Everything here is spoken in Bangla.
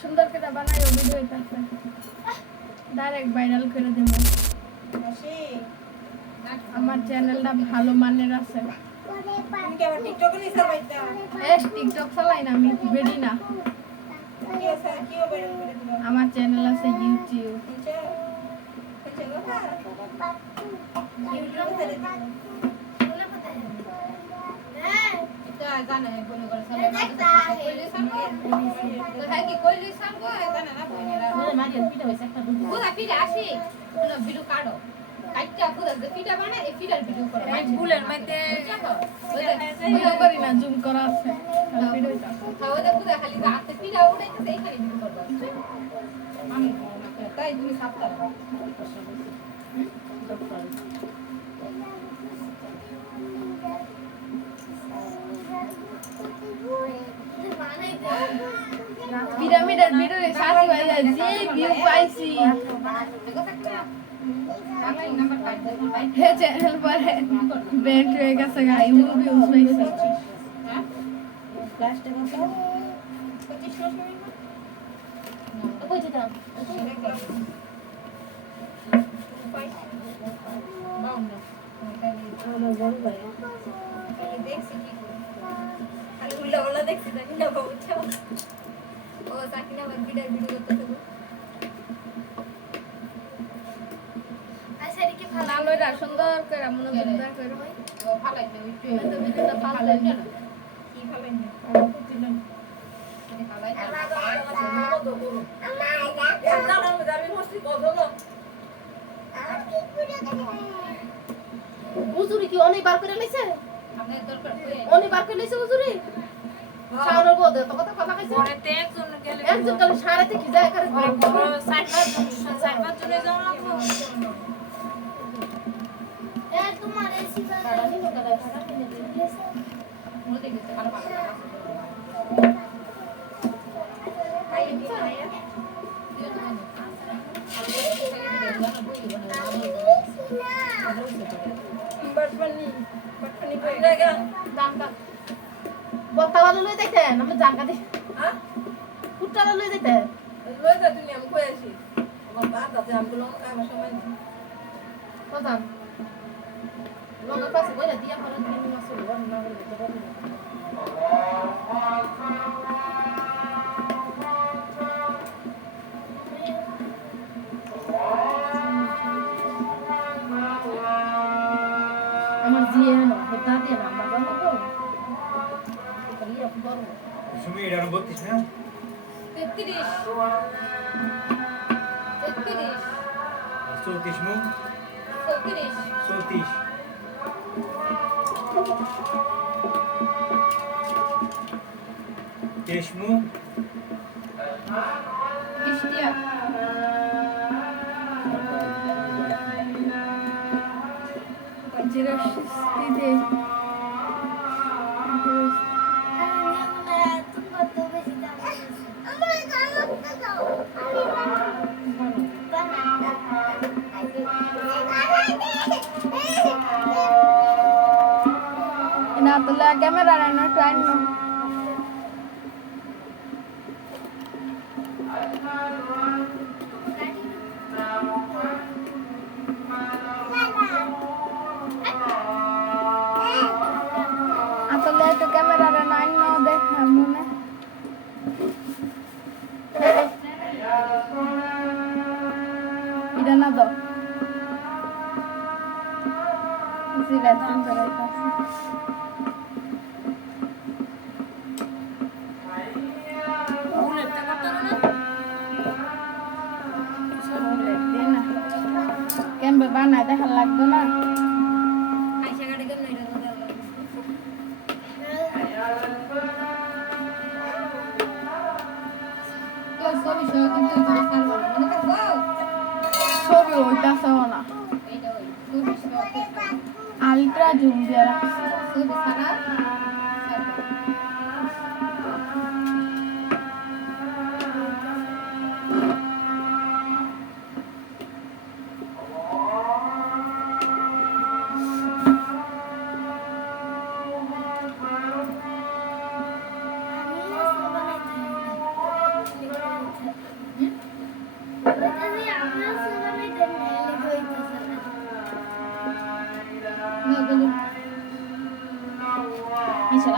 সুন্দর করে বানাই ভিডিও করতে ডাইরেক্ট ভাইরাল করে দেব আমার চ্যানেলটা ভালো মানের আছে তুমি কি আবার টিকটকে নিছ বাইতা টিকটক চালাই না আমি বেরি না কি আছে কি বের করে দিবা আমার চ্যানেল আছে ইউটিউব জানে বলে করে সামনে কইলে সামনে তো হয় কি কইলে সামনে জানে না কইরা মারিয়া পিটা হইছে একটা দুধ পুরা পিটা আসি কোনো ভিডিও কাটো কাটটা পুরা যে পিটা বানায় এই পিটার ভিডিও করে মাই ফুলের মধ্যে ভিডিও করি না জুম করা আছে ভিডিওটা খাওয়া পুরা খালি রাতে পিটা উড়াইতে এইখানে ভিডিও করব আমি তাই তুমি সাতটা পিরামিডের ভিডিও সার্চ করে যে ভিউ পাইছি হে চ্যানেল পরে ব্যান্ড হয়ে গেছে গাই ভিউজ পাইছি লাস্টে কত 25 কই দিতাম দেখছি কি খালি উল্টা উল্টা দেখছি না কিনা বাবুটা ও সাকিনা ভিডিও করতে থাকো আচ্ছা এদিকে ভালো আলোটা সুন্দর করে মনোযোগ দাও করে ও ভালোই না তো ভিডিওটা ভালো না কি ভালোই না দিলাম এটা ভালোই হুজুরি কি অনেক বার করে লইছে আপনার দরকার অনেক বার করে লইছে হুজুরি শাওনের বদে তো কথা কইছে পরেতে একজন গেলে একজন কাল সারাতে কি যায় করে সাইবার চলে যাও লাগবো এ তোমার এসি কাটা মনে দেখতে ভালো ভালো বত্তা ভালো লই যাইতে আমরা জানকা দে হ্যাঁ কুটটা লই যাইতে লই যা তুমি আমি কই আছি আমার বাদ আছে আমি লোক আমার সময় কোথাম লগের পাশে কইরা দিয়া পরে দিন মাস হলো না হলে তো পারবো আমার জিয়ে না হতা দিয়ে না আমার বন্ধ করো কলিয়া করো সুমি এটা 32 না 33 34 মু 34 30 মু ইশতিয়া zero স্थिति Ina tulah kamera na tuan no. Atulah tu kamera na no deh kamu na. Ida na do. Isi resim berai কেন বাবা না দেখা লাগতো না আইসা গাড়ি কেন এটা তো দাও তো সবই সব কিন্তু সারবার মনে করবো ছবি ওইটাছেও না এইটা ওই সবই সব আলট্রা জুম দিয়ে রাখছি সবই সারা আচ্ছা,